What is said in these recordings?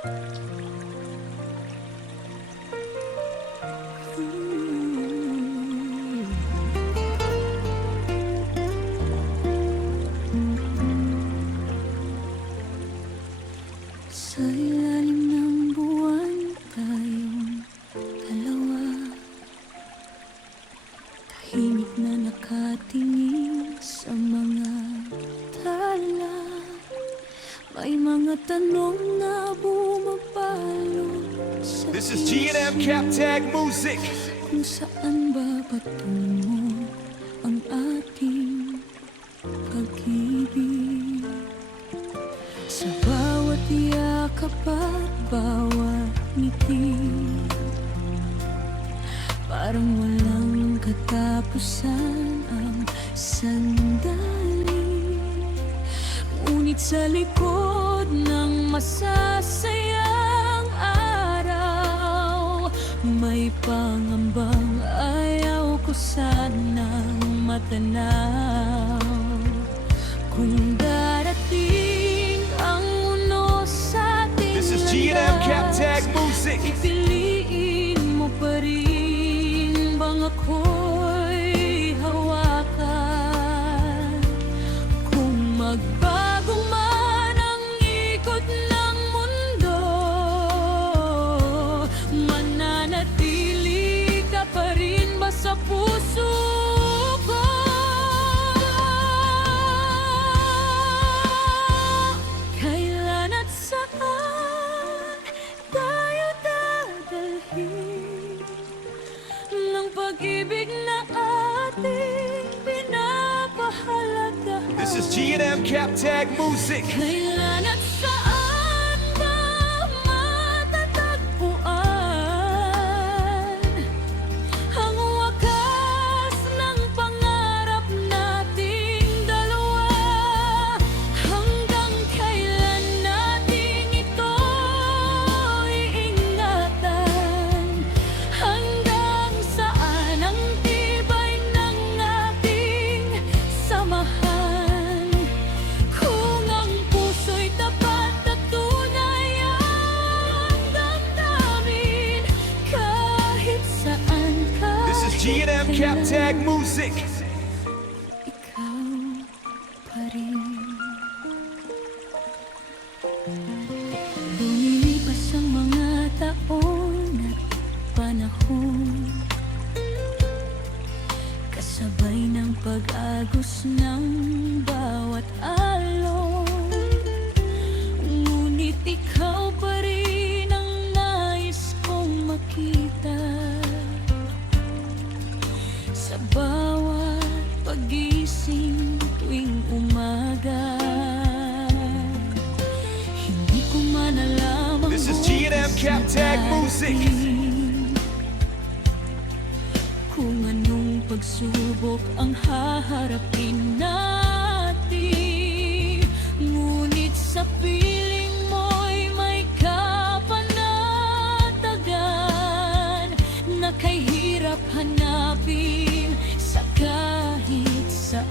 Sa ilalim ng buwan tayong dalawa, tahimik na nakatingin sa mga tala. May mga tanong na bumabalo sa This is G&M Cap Tag Music. kung saan ba patungo ang ating pag-ibig. Sa bawat yakap at bawat ngiti, parang walang katapusan ang sandali. Ngunit sa likod ng masasayang araw, may pangambang ayaw ko sanang matanaw. Kung darating ang unos sa ating This is G&M Cap Tag Music. pipiliin mo pa rin bang ako'y hawakan? Kung magbago man ang ikot ng mundo, mananatili ka pa rin ba sa puso ko? Kailan at saan tayo dadalhin ng pag-ibig na ating pinapahalagahan? This is G&M Cap Tag Music. Kailan at saan ba matatagpuan ang wakas ng pangarap nating dalawa? Hanggang kailan natin ito iingatan? Hanggang saan ang tibay ng ating samahan? Kung ang puso'y tapat at tunay ang damdamin, kahit saan ka, This is G&M Cap Tag Music. ikaw pa rin. Lumilipas ang mga taon at panahon, kasabay ng pag-agos ng bawat alon. Ngunit ikaw pa rin ang nais kong makita sa bawat pagising tuwing umaga. Hindi ko man alam ang This is G&M Cap Tag Music. darating, kung anong pagsubok ang haharapin natin. Ngunit sa piling mo'y may kapanatagan na kahirap hanapin sa kahit saan.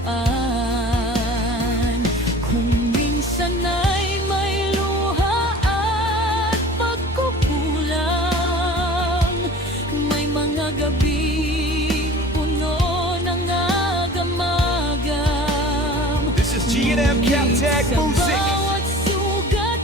Kung minsan ay may luha at pagkukulang, may mga gabing puno ng agam-agam. This is G&M Cap Tag Sa Music. bawat sugat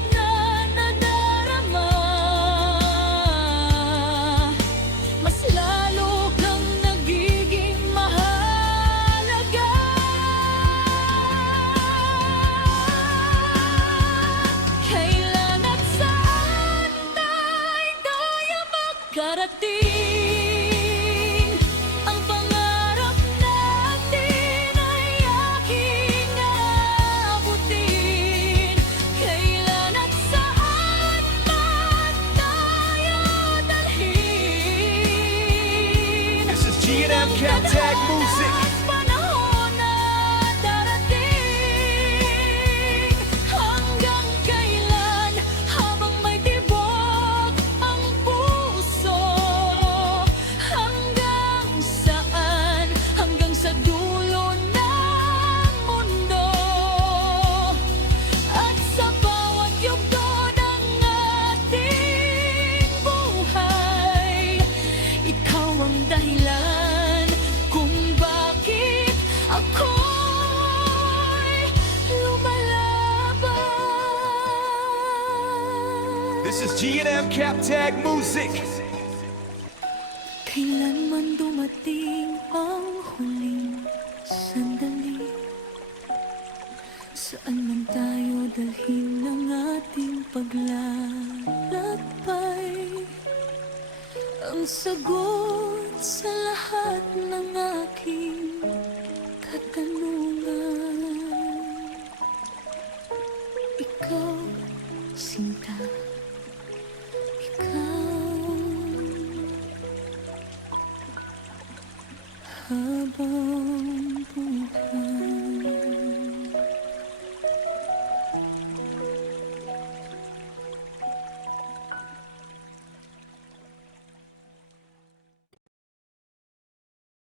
This is G&M Cap Tag Music. Kailanman dumating ang huling sandali, saan man tayo dalhin ng ating paglalakbay, ang sagot sa lahat ng aking katanungan. Ikaw, sinta, ikaw. Habang